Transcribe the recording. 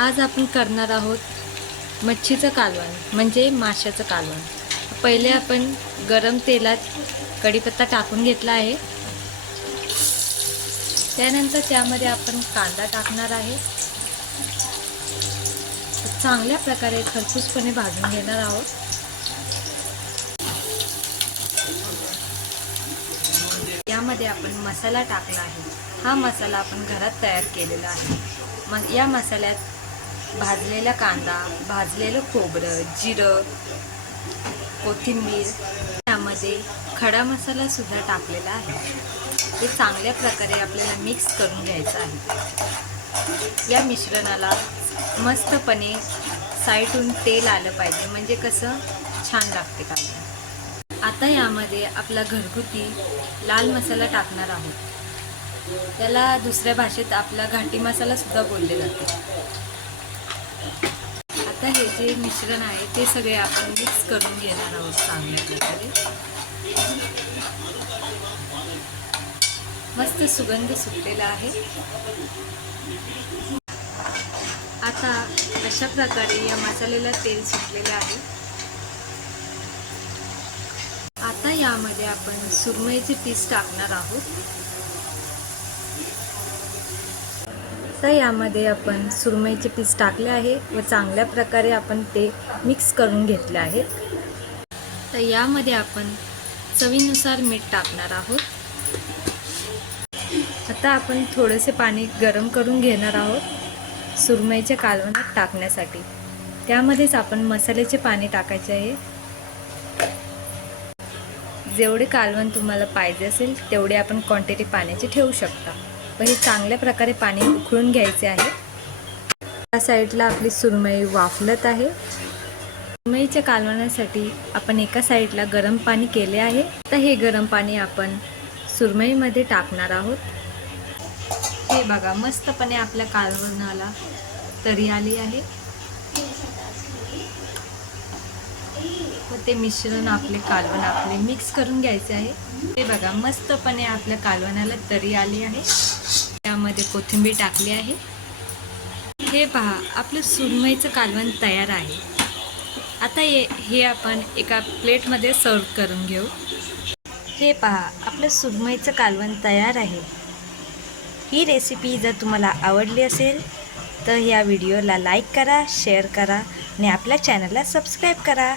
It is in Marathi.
आज आपण करणार आहोत मच्छीचं कालवण म्हणजे माशाचं कालवण। पहिले आपण गरम तेलात कढीपत्ता टाकून घेतला आहे। त्यानंतर त्यामध्ये आपण कांदा टाकणार आहे। चांगल्या प्रकारे खरपूसपणे भाजून घेणार आहोत। यामध्ये आपण मसाला टाकला आहे। हा मसाला आपण घरात तयार केलेला आहे। मग या मसाल्यात भाजलेला कांदा, भाजलेलं खोबरं, जिरं, कोथिंबीर, यामध्ये खडा मसाला सुद्धा टाकलेला आहे। हे चांगल्या प्रकारे आपल्याला मिक्स करून घ्यायचं आहे। या मिश्रणाला मस्तपणे साईडून तेल आलं पाहिजे, म्हणजे कसं छान लागते कालवण। आता यामध्ये आपला घरगुती लाल मसाला टाकणार आहोत। त्याला दुसऱ्या भाषेत आपला घाटी मसाला सुद्धा बोलले जाते। आता हे जे मिश्रण आहे ते सगळे आपण मिक्स करून घेणार आहोत चांगल्या प्रकारे। मस्त सुगंध सुटलेला आहे। आता अशा प्रकारे या मसाल्याला तेल सुटलेलं आहे। आता यामध्ये आपण सुरमईचे पीस टाकणार आहोत। तर यामध्ये आपण सुरमईचे पीस टाकले आहे व चांगल्या प्रकारे आपण ते मिक्स करून घेतले आहेत। तर यामध्ये आपण चवीनुसार मीठ टाकणार आहोत। आता आपण थोडेसे पाणी गरम करून घेणार आहोत सुरमईच्या कालवणात टाकण्यासाठी। त्यामध्येच आपण मसाल्याचे पाणी टाकायचे आहे। जेवढे कालवण तुम्हाला पाहिजे असेल तेवढे आपण क्वांटिटी पाण्याची ठेवू शकता। व हे चांगल्या प्रकारे पाणी उकळून घ्यायचे आहे। या साईडला आपली सुरमई वाफलत आहे। सुरमईच्या कालवणासाठी आपण एका साईडला गरम पाणी केले आहे। तर हे गरम पाणी आपण सुरमईमध्ये टाकणार आहोत। हे बघा, मस्तपणे आपल्या कालवणाला तरी आली आहे व ते मिश्रण आपले कालवण मिक्स करून घ्यायचे आहे। हे बघा, मस्तपणे आपल्या कालवणाला तरी आली आहे। त्यामध्ये कोथिंबीर टाकली आहे। हे पहा, आपलं सुरमईचं कालवण तयार आहे। आता हे आपण एका प्लेटमध्ये सर्व करून घेऊ। हे पहा, आपलं सुरमईचं कालवण तयार आहे। ही रेसिपी जर तुम्हाला आवडली असेल तर या व्हिडिओला लाईक करा, शेअर करा आणि आपल्या चॅनलला सबस्क्राईब करा।